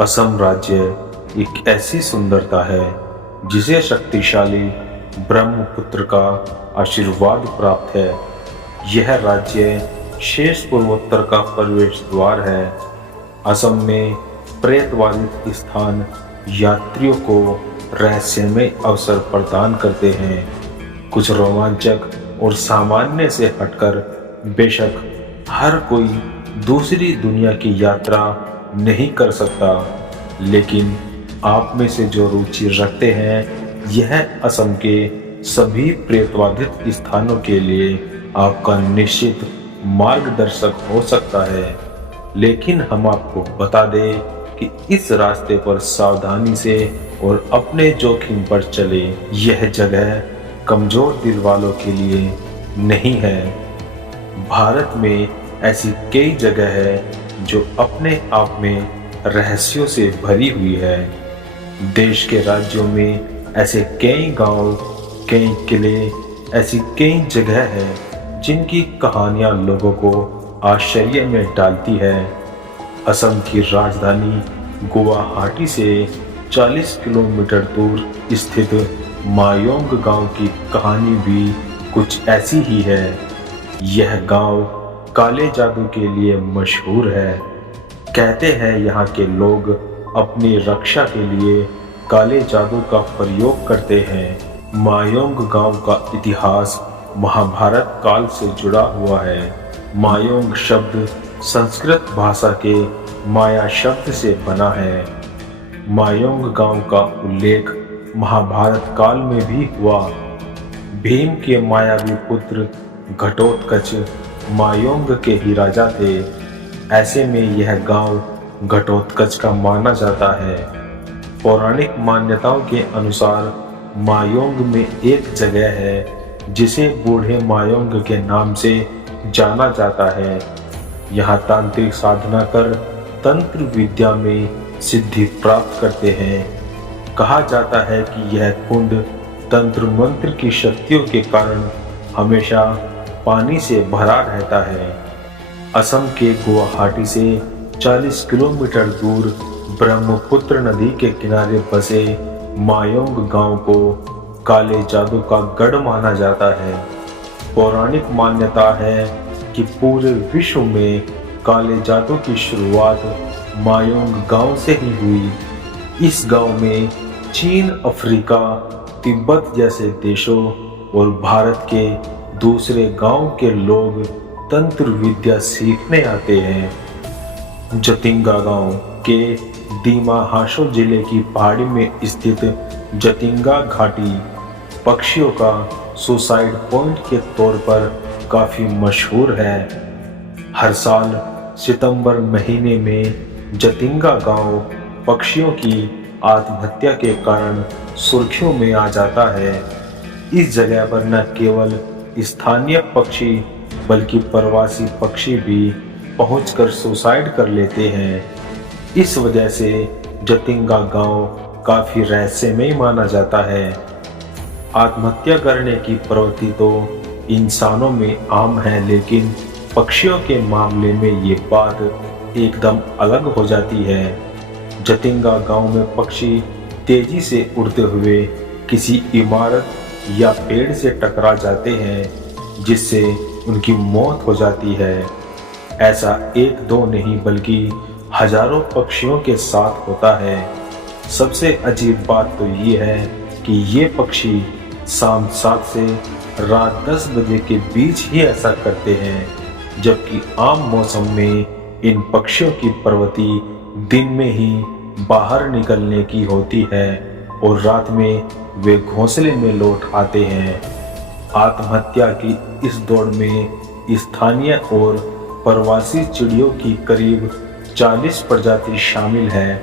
असम राज्य एक ऐसी सुंदरता है जिसे शक्तिशाली ब्रह्मपुत्र का आशीर्वाद प्राप्त है। यह राज्य शेष पूर्वोत्तर का प्रवेश द्वार है। असम में प्रेतवादित स्थान यात्रियों को रहस्यमय अवसर प्रदान करते हैं। कुछ रोमांचक और सामान्य से हटकर, बेशक हर कोई दूसरी दुनिया की यात्रा नहीं कर सकता, लेकिन आप में से जो रुचि रखते हैं, यह असम के सभी प्रेतवादित स्थानों के लिए आपका निश्चित मार्गदर्शक हो सकता है। लेकिन हम आपको बता दें कि इस रास्ते पर सावधानी से और अपने जोखिम पर चले। यह जगह कमजोर दिल वालों के लिए नहीं है। भारत में ऐसी कई जगह है जो अपने आप में रहस्यों से भरी हुई है। देश के राज्यों में ऐसे कई गांव, कई किले, ऐसी कई जगह है जिनकी कहानियां लोगों को आश्चर्य में डालती है। असम की राजधानी गुवाहाटी से 40 किलोमीटर दूर स्थित मायोंग गांव की कहानी भी कुछ ऐसी ही है। यह गांव काले जादू के लिए मशहूर है। कहते हैं यहाँ के लोग अपनी रक्षा के लिए काले जादू का प्रयोग करते हैं। मायोंग गांव का इतिहास महाभारत काल से जुड़ा हुआ है। मायोंग शब्द संस्कृत भाषा के माया शब्द से बना है। मायोंग गांव का उल्लेख महाभारत काल में भी हुआ। भीम के मायावी पुत्र घटोत्कच मायोंग के ही राजा थे। ऐसे में यह गांव घटोत्कच का माना जाता है। पौराणिक मान्यताओं के अनुसार मायोंग में एक जगह है जिसे बूढ़े मायोंग के नाम से जाना जाता है। यहाँ तांत्रिक साधना कर तंत्र विद्या में सिद्धि प्राप्त करते हैं। कहा जाता है कि यह कुंड तंत्र मंत्र की शक्तियों के कारण हमेशा पानी से भरा रहता है। असम के गुवाहाटी से 40 किलोमीटर दूर ब्रह्मपुत्र नदी के किनारे बसे मायोंग गांव को काले जादू का गढ़ माना जाता है। पौराणिक मान्यता है कि पूरे विश्व में काले जादू की शुरुआत मायोंग गांव से ही हुई। इस गांव में चीन, अफ्रीका, तिब्बत जैसे देशों और भारत के दूसरे गांव के लोग तंत्र विद्या सीखने आते हैं। जतिंगा गांव के दीमा हाशो जिले की पहाड़ी में स्थित जतिंगा घाटी पक्षियों का सुसाइड पॉइंट के तौर पर काफी मशहूर है। हर साल सितंबर महीने में जतिंगा गांव पक्षियों की आत्महत्या के कारण सुर्खियों में आ जाता है। इस जगह पर न केवल स्थानीय पक्षी बल्कि प्रवासी पक्षी भी पहुंचकर सुसाइड कर लेते हैं। इस वजह से जतिंगा गांव काफी रहस्यमय माना जाता है। आत्महत्या करने की प्रवृत्ति तो इंसानों में आम है, लेकिन पक्षियों के मामले में ये बात एकदम अलग हो जाती है। जतिंगा गांव में पक्षी तेजी से उड़ते हुए किसी इमारत या पेड़ से टकरा जाते हैं, जिससे उनकी मौत हो जाती है। ऐसा एक दो नहीं बल्कि हजारों पक्षियों के साथ होता है। सबसे अजीब बात तो ये है कि ये पक्षी शाम 7 से रात 10 बजे के बीच ही ऐसा करते हैं, जबकि आम मौसम में इन पक्षियों की प्रवृत्ति दिन में ही बाहर निकलने की होती है और रात में वे घोंसले में लौट आते हैं। आत्महत्या की इस दौड़ में स्थानीय और प्रवासी चिड़ियों की करीब 40 प्रजाति शामिल है।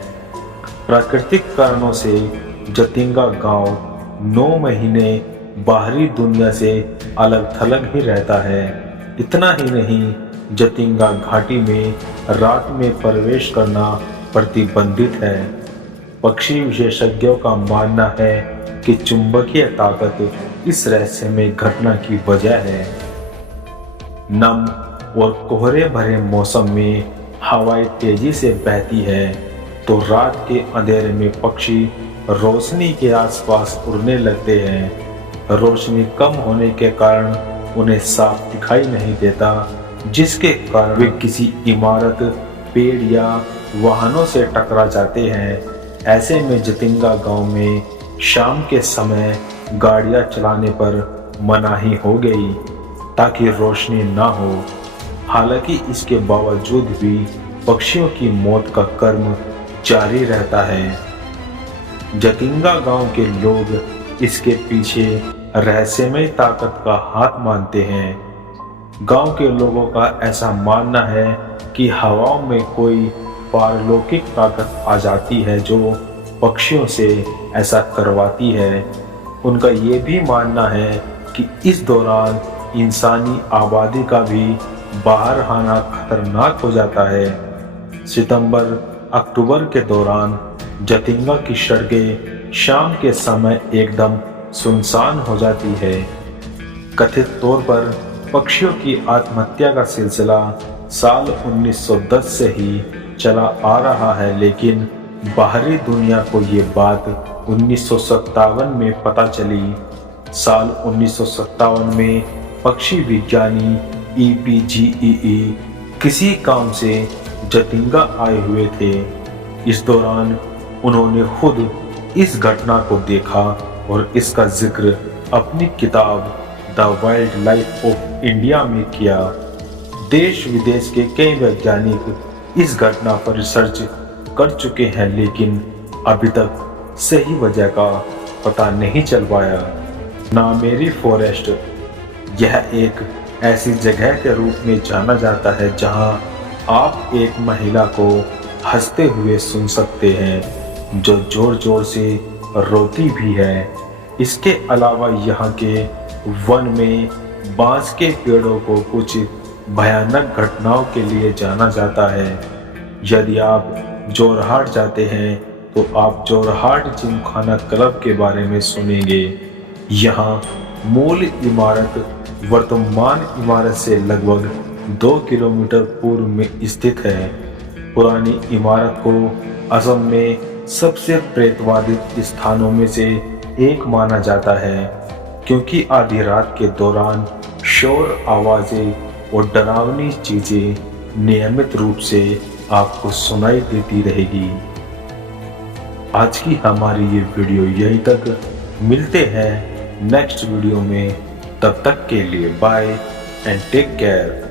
प्राकृतिक कारणों से जतिंगा गांव 9 महीने बाहरी दुनिया से अलग थलग ही रहता है। इतना ही नहीं, जतिंगा घाटी में रात में प्रवेश करना प्रतिबंधित है। पक्षी विशेषज्ञों का मानना है कि चुंबकीय ताकत इस रहस्यमय घटना की वजह है। नम और कोहरे भरे मौसम में हवाएं तेजी से बहती है, तो रात के अंधेरे में पक्षी रोशनी के आसपास उड़ने लगते हैं। रोशनी कम होने के कारण उन्हें साफ दिखाई नहीं देता, जिसके कारण वे किसी इमारत, पेड़ या वाहनों से टकरा जाते हैं। ऐसे में जतिंगा गांव में शाम के समय गाड़ियां चलाने पर मनाही हो गई ताकि रोशनी ना हो। हालांकि इसके बावजूद भी पक्षियों की मौत का क्रम जारी रहता है। जतिंगा गांव के लोग इसके पीछे रहस्यमय ताकत का हाथ मानते हैं। गांव के लोगों का ऐसा मानना है कि हवाओं में कोई पारलौकिक ताकत आ जाती है जो पक्षियों से ऐसा करवाती है। उनका ये भी मानना है कि इस दौरान इंसानी आबादी का भी बाहर आना खतरनाक हो जाता है। सितंबर-अक्टूबर के दौरान जतिंगा की सड़कें शाम के समय एकदम सुनसान हो जाती है। कथित तौर पर पक्षियों की आत्महत्या का सिलसिला साल 1910 से ही चला आ रहा है, लेकिन बाहरी दुनिया को ये बात 1957 में पता चली। साल 1957 में पक्षी विज्ञानी EPGEE किसी काम से जतिंगा आए हुए थे। इस दौरान उन्होंने खुद इस घटना को देखा और इसका जिक्र अपनी किताब the wild life of India में किया। देश विदेश के कई वैज्ञानिक इस घटना पर रिसर्च कर चुके हैं, लेकिन अभी तक सही वजह का पता नहीं चल पाया। नामेरी फॉरेस्ट यह एक ऐसी जगह के रूप में जाना जाता है जहां आप एक महिला को हंसते हुए सुन सकते हैं जो जोर जोर से रोती भी है। इसके अलावा यहाँ के वन में बांस के पेड़ों को कुछ भयानक घटनाओं के लिए जाना जाता है। यदि आप जोरहाट जाते हैं तो आप जोरहाट जिमखाना क्लब के बारे में सुनेंगे। यहाँ मूल इमारत वर्तमान इमारत से लगभग 2 किलोमीटर पूर्व में स्थित है। पुरानी इमारत को असम में सबसे प्रेतवादित स्थानों में से एक माना जाता है, क्योंकि आधी रात के दौरान शोर, आवाजें और डरावनी चीजें नियमित रूप से आपको सुनाई देती रहेगी। आज की हमारी ये वीडियो यहीं तक। मिलते हैं नेक्स्ट वीडियो में, तब तक के लिए बाय एंड टेक केयर।